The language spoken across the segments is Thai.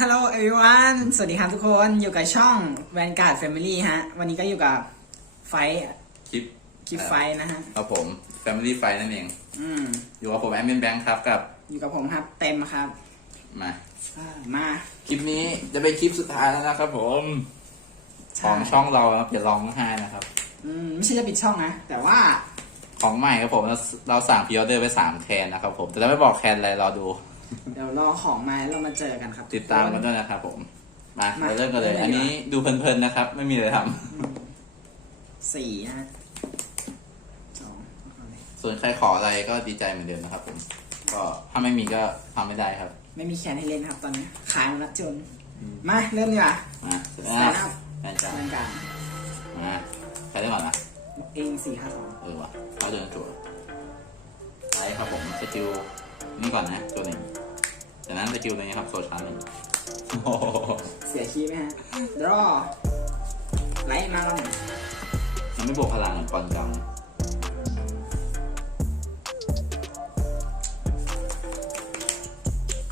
Hello everyone สวัสดีครับทุกคน อยู่กับช่อง Vanguard Family ฮะ วันนี้ก็อยู่กับไฟท์คลิปคลิปไฟท์นะฮะ ครับผม Family Fight นั่นเอง อืม อยู่กับผมแอดมินแบงค์ครับกับ อยู่กับผมครับ เต็มครับมา อ่ามา คลิปนี้จะเป็นคลิปสุดท้ายแล้วนะครับผมใช่ ของช่องเรานะอย่าร้องไห้นะครับ อืม ไม่ใช่จะปิดช่องนะ แต่ว่า ของใหม่ครับผมเราเราสั่งพิออเดอร์ไปสามแคนนะครับผมแต่เราไม่บอกแคนอะไรรอดู เดี๋ยวรอของมาแล้วเรามาเจอกันครับติดตามกันด้วยนะครับผม มามาเราเริ่มกันเลยเริ่มเลย อันนี้ดูเพลินๆนะครับ ไม่มีอะไรทสี่ฮะสองเอาเลยำส่วนใครขออะไรก็ดีใจเหมือนเดิมนะครับผม ก็ถ้าไม่มีก็ทำไม่ได้ครับ ไม่มีแคนให้เล่นครับตอนนี้ ขายหมดแล้วจน มาเริ่มดีกว่า มาเสร็จสแล้วตาร์ทอัพแฟนจ้าแวนการมาใครได้ก่อนนะ เองสี่ห้าสองเออว่ะเขาเดินตัวไลท์ครับผมสกิล นี่ก่อนนะตัวหนึ่งจากนั้นสกิลตัวนี้ครับโซชาร์หนึ่งโอ้โหเสียคีย์ไหมฮะรอ ไลท์มาลอนมันไม่บวกพลังเหมือนปอนจัง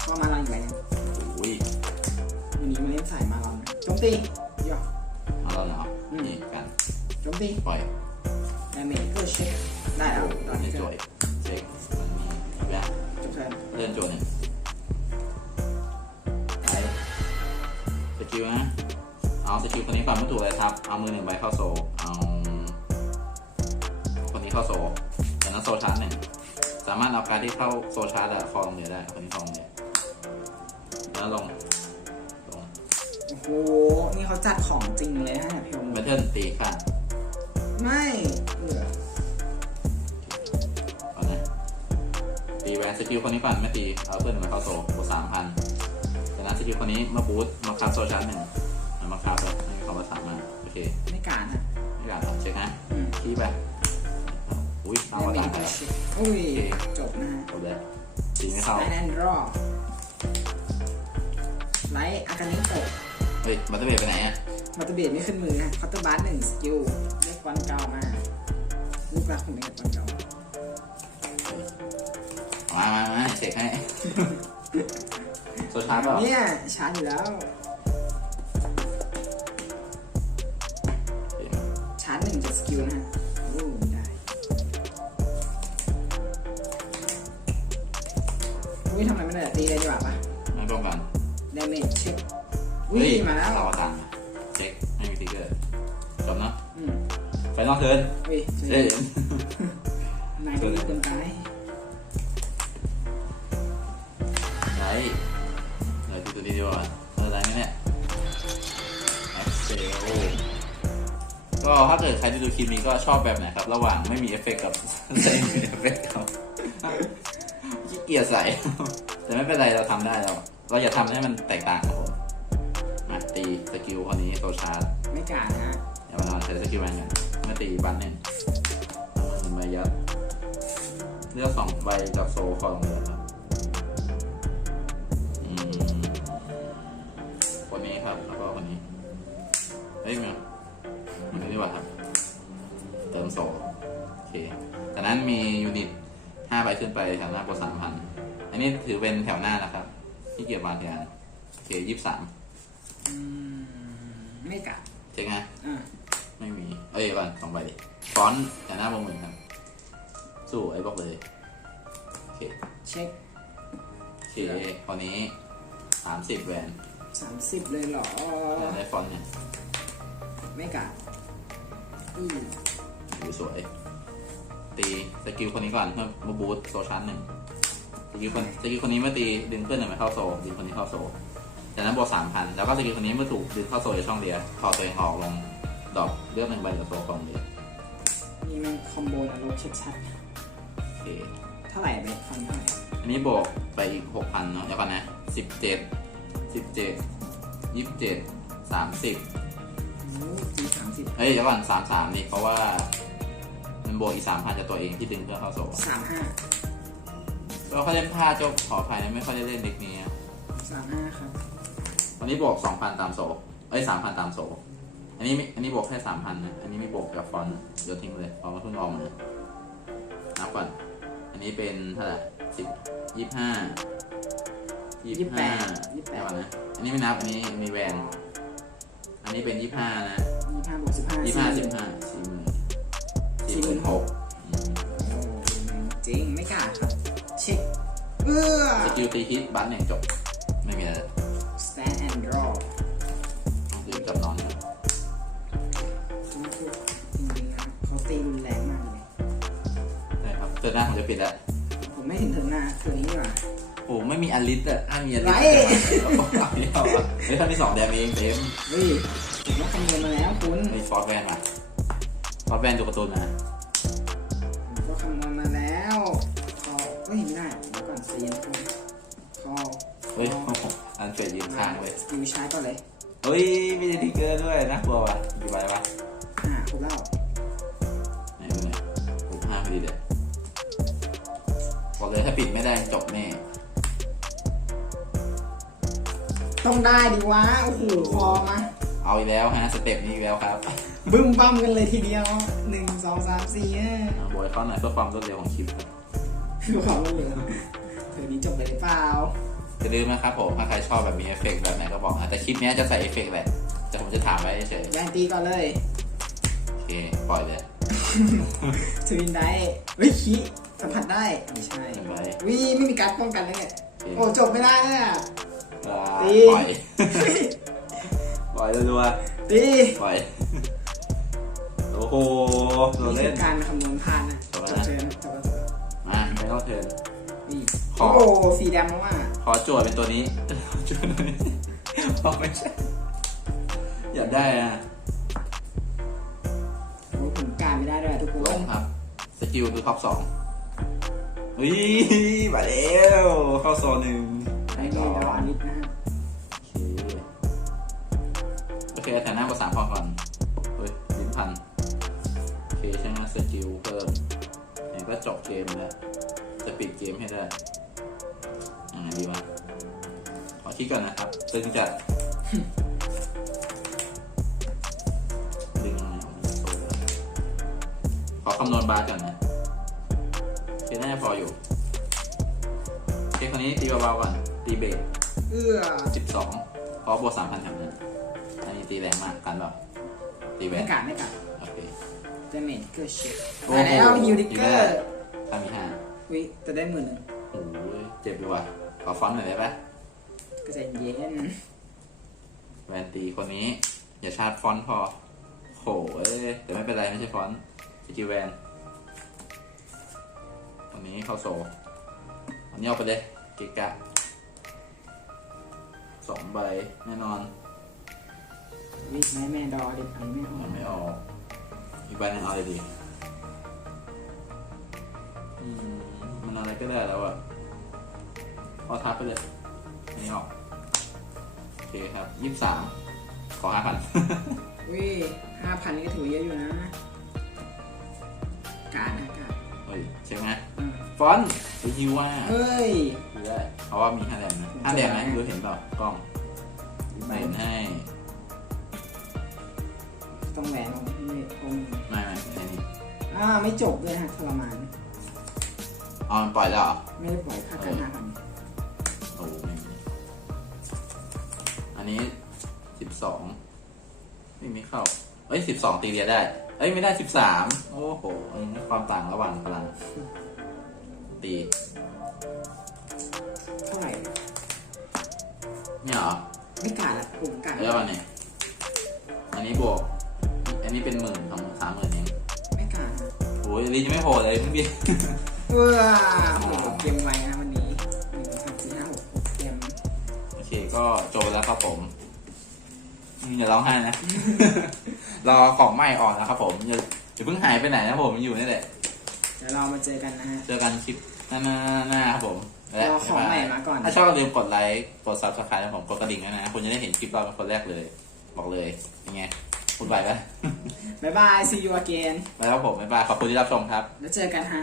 ก็มาลอนอีกใบหนึงอุ้ยวันนี้มาเล่นสายมาลอนโจมตีโยเอาแล้วเนาะอืมนี่กันโจมตีปล่อยดาเมจก็เช็คได้แล้วตอนนี่นี้จก็ว กิลนะ เอาสกิลคนนี้ก่อนเมื่อถูกเลยครับ เอามือหนึ่งใบเข้าโซลเอาคนนี้เข้าโซลจากนั้นโซลชาร์จหนึ่งสามารถเอาการดที่เข้าโซลชาร์จอะคอลงเรือได้ คนนี้คอลงเรือแล้วลงลงโอ้โห นี่เขาจัดของจริงเลยฮะพี่โอมเมทัลตีข้างไม่เหลือก่อนนะตีแวนสกิลคนนี้ก่อนไม่ตี เอาเพื่อนมาเข้าโซลบวกสามพัน จากนั้นสกิลคนนี้มาบูทมาคับโซลชาร์จหนึ่งมันมาคับแล้วไม่มีคำว่าสามารถโอเคไม่การฮะไม่การครับเช็คนะอืมขี้ไปอุ้ยตามดามาเมตาจมไปก็แล้วเช็คอุ้ยจบนะฮะจบเลยตีไม่เข้าไลท์แอนด์รอไลท์อากานิโตะเฮ้ยมัตเตอร์เบดไปไหนอะมัตเตอร์เบดไม่ขึ้นมือฮะคัตเตอร์บาร์หนึ่งสกิลเรียกวันเก่ามาลูกรักผมเองวันเก่ามามามาเช็คให้ โซชาร์จเปล่าเนี่ยชาร์จอยู่แล้วชาร์จหนึ่งจากสกิลนะฮะโอ้ไม่ได้อุ้ยทำไมไม่ได้ตีเลยดีกว่าปะไม่ป้องกันดาเมจเช็คอุ้ยมาแล้วเราตังเช็คไม่มีทิกเกอร์จบเนาะอืมไฟนอลเทิร์นอุ้ยเอ้ยนายก็รีบเกินไป วนี้ดีกว่าเออไหนนี่เนี่ยแอคเซลก็ถ้าเกิดใครที่ดูคลิปนี้ก็ชอบแบบไหนครับ ระหว่างไม่มีเอฟเฟกต์กับใส่มีเอฟเฟกต์ครับขี้เกียจใส่ แต่ไม่เป็นไรเราทำได้เราเราอย่าทำให้มันแตกต่างครับผมมาตีสกิลคนนี้โซชาร์จไม่กล้านะฮะอย่ามานอนใช้สกิลแวนกันเมื่อตีบันหนึ่งเอามือหนึ่งใบยัดเลือกสองใบกับโซคอลงเรือครับ เฮ้ยไมาคนนี้ดีกว่าครับ เติมโซโอเคจากนั้นมียูนิตห้าใบขึ้นไปแถวหน้าบวกสามพันอันนี้ถือเป็นแถวหน้านะครับที่เกียบวางทีอันโอเคยี่สิบสามอืมไม่กล้าเจ๊งไงอ่าไม่มี เอ้ยก่อนสองใบดิฟอนต์แต่หน้าบงหมื่นครับ สู้ไอ้บอกเลย โอเค เช็ค โอเคตอนนี้สามสิบแวนสามสิบเลยเหรออยากได้ฟอนต์เนี่ย ไม่กล้าอือดูสวย ตีสกิลคนนี้ก่อนเพื่อมาบูทโซชันหนึ่งสกิลคนสกิลคนนี้เมื่อตีดึงเพื่อนหนึ่งไปเข้าโซดึงคนนี้เข้าโซจากนั้นบวกสามพันแล้วก็สกิลคนนี้เมื่อถูกดึงเข้าโซในช่องเดียวถอดตัวเองออกลงดอกเลือกหนึ่งใบกับโซกองเดียวนี่มันคอมโบนะรถเช็คชัดโอเคเท่าไหร่เบสฟันเท่าไหร่อันนี้บวกไปอีกหกพันเนาะเดี๋ยวก่อนนะสิบเจ็ดสิบเจ็ดยี่สิบเจ็ดสามสิบ จีสามสิบเฮ้ยเดี๋ยวก่อนสามสามนี่เพราะว่ามันบวกอีกสามพันจากตัวเองที่ดึงเพื่อเข้าโซ่สามห้าก็ค่อยเล่นพลาดเจ้าขออภัยนะไม่ค่อยได้เล่นเด็กนี้อะสามห้าครับวันนี้บวกสองพันตามโซ่เอ้ยสามพันตามโซ่อันนี้ไม่อันนี้บวกแค่สามพันนะ อันนี้ไม่บวกกับฟอนต์เดี๋ยวทิ้งเลยเพราะมันเพิ่งออกมานับก่อน อันนี้เป็นเท่าไหร่สิบยี่ห้ายี่ยี่สิบแปห้าดยี่สิบแปดเดี๋ยวก่อนนะ อันนี้ไม่นับ อันนี้มีแวน อันนี้เป็นยี่ห้านะยี่ห้าบวกสิบห้ายี่ห้าสิบห้าสี่หมื่นสี่หมื่นหกอืมจริงไม่กล้าครับ เช็คเอื้อสกิลตีฮิตบัตหนึ่งจบ ไม่มีอะไร stand and draw ต้องรีบจับนอนครับนี่คือจริงๆนะครับเขาตีรุนแรงมากเลยใช่ครับเตือนหน้าผมจะปิดแล้ว ผมไม่ถึงเทิร์นหน้าเทิร์นนี้ดีกว่า โอ้ไม่มีอลิสอะถ้ามีอลิสไรเอาเดียวอะเฮ้ยถ้ามีสองแดมเองเต็มเฮ้ยผมว่าคำนวณมาแล้วคุณมีฟอร์สแวนมาฟอร์สแวนดูการ์ตูนมาผมก็คำนวณมาแล้วคอเฮ้ยไม่ได้เดี๋ยวก่อนเซียนคุณคอเฮ้ยอันเฟรดยืนข้างเลยสกิลใช้ก่อนเลยเฮ้ยมีทิกเกอร์ด้วยน่ากลัวว่ะกี่ใบวะอ่าครบแล้วไหนดูหน่อยผมห้าพอดีเลยบอกเลยถ้าปิดไม่ได้จบแน่ ต้องได้ดิวะโอ้โหคอมาเอาอีกแล้วฮะสเต็ปนี้อีกแล้วครับบึ้มบั้มกันเลยทีเดียวหนึ่งสองสามสี่ห้าเอาบอยเขาหน่อยเพื่อความรวดเร็วของคลิปดูความรวดเร็วเธอนี้จบไปหรือเปล่าอย่าลืมนะครับผมถ้าใครชอบแบบมีเอฟเฟกต์แบบไหนก็บอกนะแต่คลิปเนี้ยจะใส่เอฟเฟกต์แหละแต่ผมจะถามไว้เฉยแรงตีก่อนเลยโอเคปล่อยเลยทวินได้วิคิสัมผัสได้ไม่ใช่เห็นไหมวิไม่มีการป้องกันเลยเนี่ยโอ้จบไม่ได้เนี่ย อ่าตี ปล่อย ปล่อยรัวตีๆปล่อย โอ้โหโดนนี่เล่คืน อการคำนวณผ่านนะจบแล้วจบนะเชิญจบแล้วมาไม่ต้องเทิร์น นี่ขอ โอ้โหสีแดงมากว่าขอโจทย์เป็นตัวนี้ โจทย์ตัวนี้บอกไม่ใช่ อยากได้อะโอ้โหผมการไม่ได้ด้วยทุกคลนงครับ สกิลคือท็อปสองวิมาแล้ว เข้าโซนหนึ่งไอ้ก่ นี่ดาวนนิดนะฮะโอเคโอเคแต่หน้าภาษามพอก่อนเฮ้ยลิ้นพันโอเคใช่ไหมสกิลเพิ่มเนี่ยก็จบเกมแล้ว จะปิดเกมให้ได้ยังไงดีวะขอคิดก่อนนะครับ ตึงจัดดึงอะไรออกมาโซ่เลยขอคำนวณบาร์ก่อนนะโอเคน่าจะพออยู่โอเคคนนี้ตีเบาๆก่อน ตีเบสเอื้อสิบสองเพราะบวกสามพันแถมนึงอันนี้ตีแรงมากกันแบบตีแวไม่นกัดไม่กัดโอเค เดเมจเกอร์เช็คโอ้มาโห แล้วฮิวดิเกอร์ถ้ามีห้าวิจะได้หมื่นหนึ่งโอ้ยเจ็บดีว่ะขอฟอนต์หน่อยได้ปะก็ใจเย็นแวนตีคนนี้ อย่าชาร์จฟอนต์พอโหเอ้ยแต่ไม่เป็นไรไม่ใช่ฟอนต์สกิลแวนคนนี้เข้าโซอันนี้เอาไปเลยเกะกะ สองใบแน่นอนวิแม่แม่ดอเด็ดอันไม่ออมักนไม่ออกอีกใบหนึงเอาเลยดีอืมมันอะไรก็ได้แล้วอะพอทับไปเลยอันนี้ออกโอเคครับยี่สิบสามขอห้าพัน วิห้าพันนี่ก็ถือว่าเยอะอยู่นะ การนะการเฮ้ยใช่ไหมอ่าฟอนต์ไปฮิวว่าเฮ้ยดูได้ เพราะว่ามีห้าแดงนะห้าแดงไหมดูเห็นเปล่ากล้องใบเห็นให้ต้องแหวนของไม่คงไม่ไม่ไอ้นี่อ่าไม่จบเลยฮะทรมานเอามันปล่อยแล้วเหรอไม่ได้ปล่อยค่าการห้าพันโอ้ไม่มีอันนี้สิบสองไม่มีเข้าเอ้ยสิบสองตีเรียได้ เอ้ยไม่ได้สิบสามโอ้โหอันนี้ความต่างระหว่างพลังตี เนี่ยเหรอไม่การละผมการเรียกว่าเนี่ยอันนี้บวก อันนี้เป็นหมื่นสองสามหมื่นเองไม่การนะโอ้ยลีนยังไม่โผล่เลยเพิ่งเบียเว้าโอ้โหเกมไวนะวันนี้หนึ่งสองสามสี่ห้าหกหกเกมโอเคก็จบไปแล้วครับผมอย่าร้องไห้นะ รอของใหม่ออกนะครับผมอย่าอย่าเพิ่งหายไปไหนนะผมอยู่นี่แหละ เดี๋ยวเรามาเจอกันนะฮะ เจอกันคลิปหน้าหน้าหน้าครับผม และรอของใหม่มาก่อน ถ้าชอบอย่าลืมกดไลค์ กดซับสไครต์นะผมกดกระดิ่งด้วยนะ คุณจะได้เห็นคลิปเราเป็นคนแรกเลย บอกเลยยังไงพูดไปปะบ๊ายบาย see you again ไปแล้วผมบ๊ายบาย ขอบคุณที่รับชมครับ แล้วเจอกันฮะ